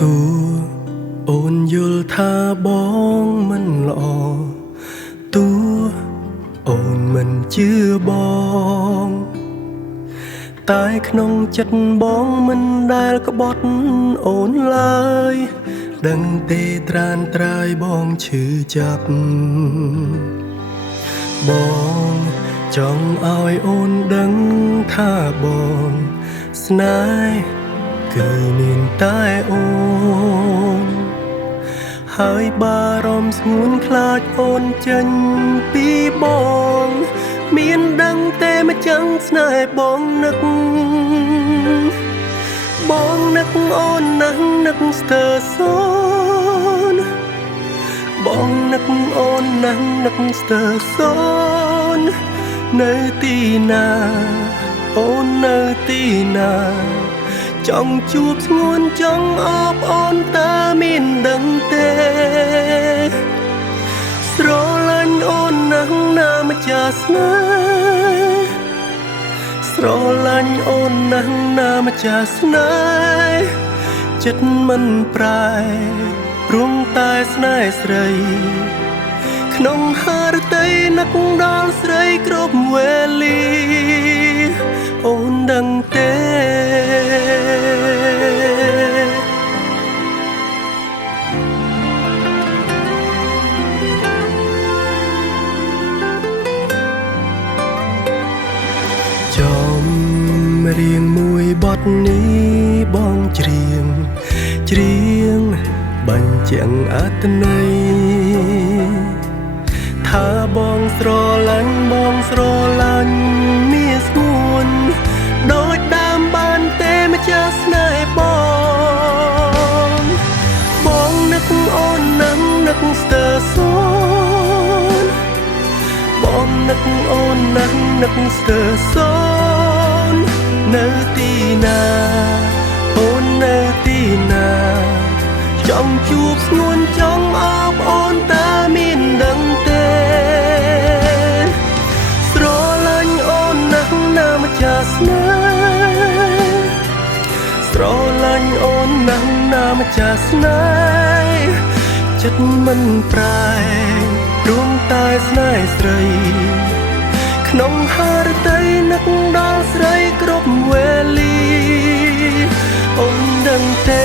ទូអូនយល់ថាបងមិនល្អទូអូនមិនជឿបងតែក្នុងចិត្តបងមិនដែលក្បត់អូនឡើយដឹងទេត្រានត្រើយបងឈឺចាប់បងចង់ឲ្យអូនដឹងថាបងស្នេហ៍គឺមានតែអូនហើយបារម្ភស្ងួនខ្លាចអូនចេញពីបងមានដឹងទេមកចាំងស្នេហ៍បងនឹកបងនឹកអូនណាស់នឹកស្ទើរសូនបងនឹកអូនណាស់នឹកស្ទើរសូននៅទីណាអូននៅទីណាចង់ជួបស្ងួនចង់អបអូនតើមានដឹងទេស្រឡាញ់អូនណាស់ណាម្ចាស់ស្នេហ៍ស្រឡាញ់អូនណាស់ណាម្ចាស់ស្នេហ៍ចិត្តមិនប្រែព្រមតែស្នេហ៍ស្រីក្នុងហារតីនឹកដល់ស្រីគ្រប់វេលាអូនដឹងទេចំរៀងមួយបទនេះបងច្រៀងបញ្ជាក់អត្ថន័យថាបងស្រឡាញ់មាសស្ងួនដូចដើមបានទេម្ចាស់ស្នេហ៍បងនឹកអូនណាស់នឹកស្ទើរសូនបងនឹកអូនណាស់នឹកស្ទើរសូននៅទីណាអូននៅទីណាចង់ជួបស្ងួនចង់អបអូនតើមានដឹងទេស្រឡាញ់អូនណាស់ណាម្ចាស់ស្នេហ៍ស្រឡាញ់អូនណាស់ណាម្ចាស់ស្នេហ៍ចិត្តមិនប្រែរួមតែស្នេហ៍ស្រីក្នុងហារតីនឹកដល់ស្រីគ្រប់វេលាអូនដឹងទេ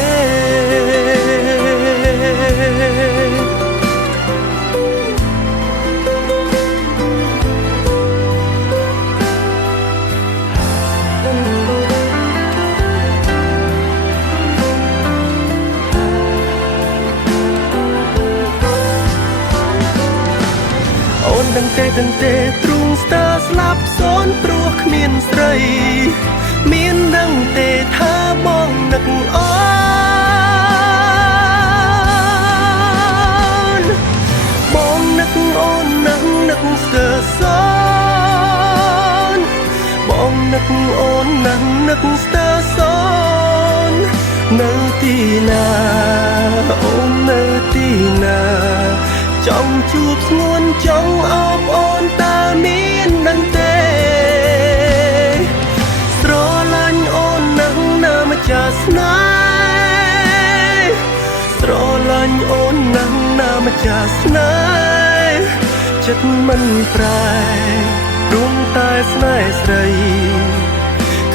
អូនដឹងទេទ្រូងស្ទើរស្លាប់សូនព្រោះគ្មានស្រីមានដឹងទេថាបងនឹកអូនបងនឹកអូនណាស់នឹកស្ទើរសូនបងនឹកអូនណាស់នឹកស្ទើរសូននៅទីណាអូននៅទីណាចង់ជួបស្ងួនចង់អបអូនតើមានដឹងទេស្រឡាញ់អូនណាស់ណាម្ចាស់ស្នេហ៍ស្រឡាញ់អូនណាស់ណាម្ចាស់ស្នេហ៍ចិត្តមិនប្រែរួមតែស្នេហ៍ស្រី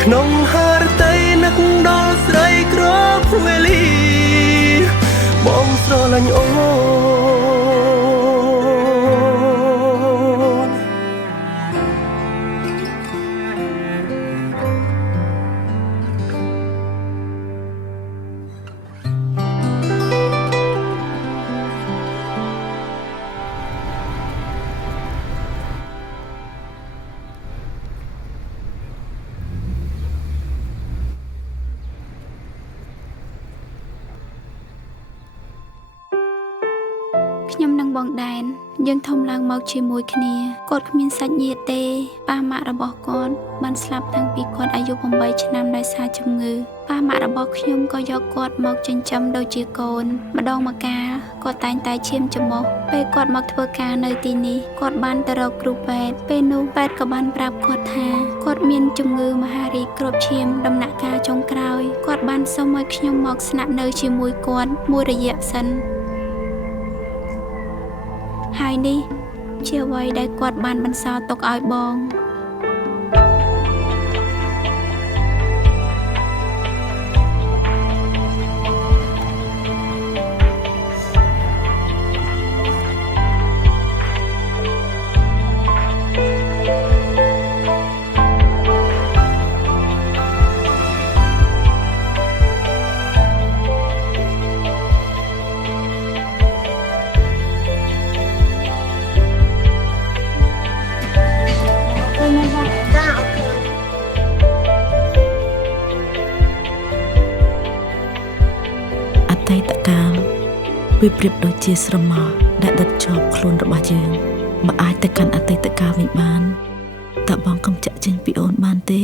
ក្នុងហារតីនឹកដល់ស្រីគ្រប់វេលាបងស្រឡាញ់អូនខ្ញុំនឹង បងដែនយើងធំឡើងមកជាមួយគ្នាគាត់គ្មានសាច់ញាតិទេប៉ាម៉ាក់របស់គាត់បានស្លាប់តាំងពីគាត់អាយុ8ឆ្នាំដោយសារជំងឺប៉ាម៉ាក់របស់ខ្ញុំក៏យកគាត់មកចិញ្ចឹមដូចជាកូនម្ដងម្កាលគាត់តែងតែឈាមច្រមុះពេលគាត់មកធ្វើការនៅទីនេះគាត់បានទៅរកគ្រូពេទ្យពេលនោះពេទ្យក៏បានប្រាប់គាត់ថាគាត់មានជំងឺមហារីកគ្រាប់ឈាមដំណាក់កាលចុងក្រោយគាត់បានសុំឲ្យខ្ញុំមកស្នាក់នៅជាមួយគាត់មួយរយៈសិនហើយនេះជាអ្វីដែលគាត់បានបន្សល់ទុកឲ្យបងវាប្រៀបដូចជាស្រមោលដែលដិតជាប់ខ្លួនរបស់យើងបើអាចទៅកាន់អតីតកាលវិញបានតើបងកុំចាក់ចេញពីអូនបានទេ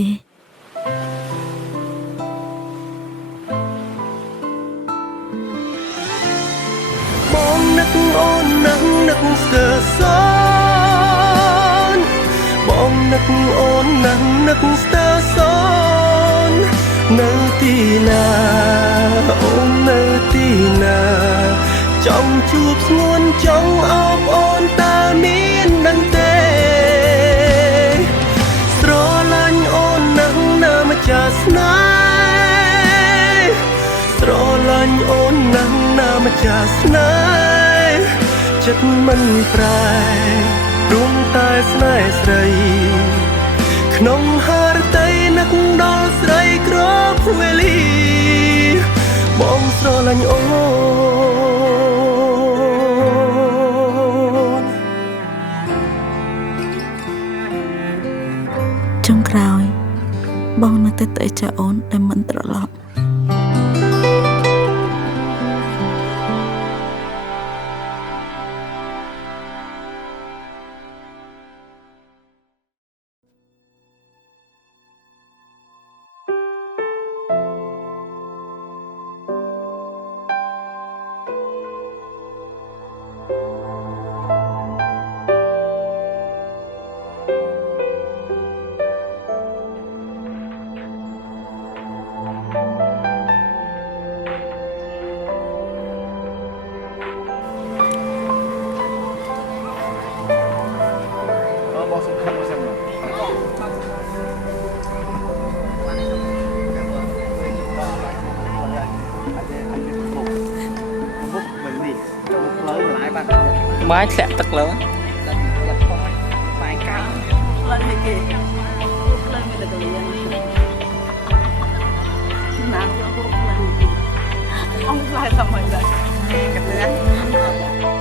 បងនឹកអូននឹកស្ទើរសនបងនឹកអូននឹកស្ទើរសននៅទីណាអូននៅទីណាចង់ជួបស្ងួនចង់អបអូនតើមានដឹងទេស្រឡាញ់អូនណាម្ចាស់ស្នេហ៍ស្រឡាញ់អូនណាម្ចាស់ស្នេហ៍ចិត្តមិនប្រែរួងតែស្នេហ៍ស្រីក្នុងហារតីនឹកដល់ស្រីគ្រប់វេលាបងស្រឡាញ់អូនចុងក្រោយបងនៅតែចាអូនដែលមិនត្រឡប់បាយធ្លាក់ទឹកលើបាយកាំផ្លូវនេះគេផ្លូវមានតែកលៀនណាស់យកផ្លូវនេះអង្គខ្លាយថាមិនដែរកាត់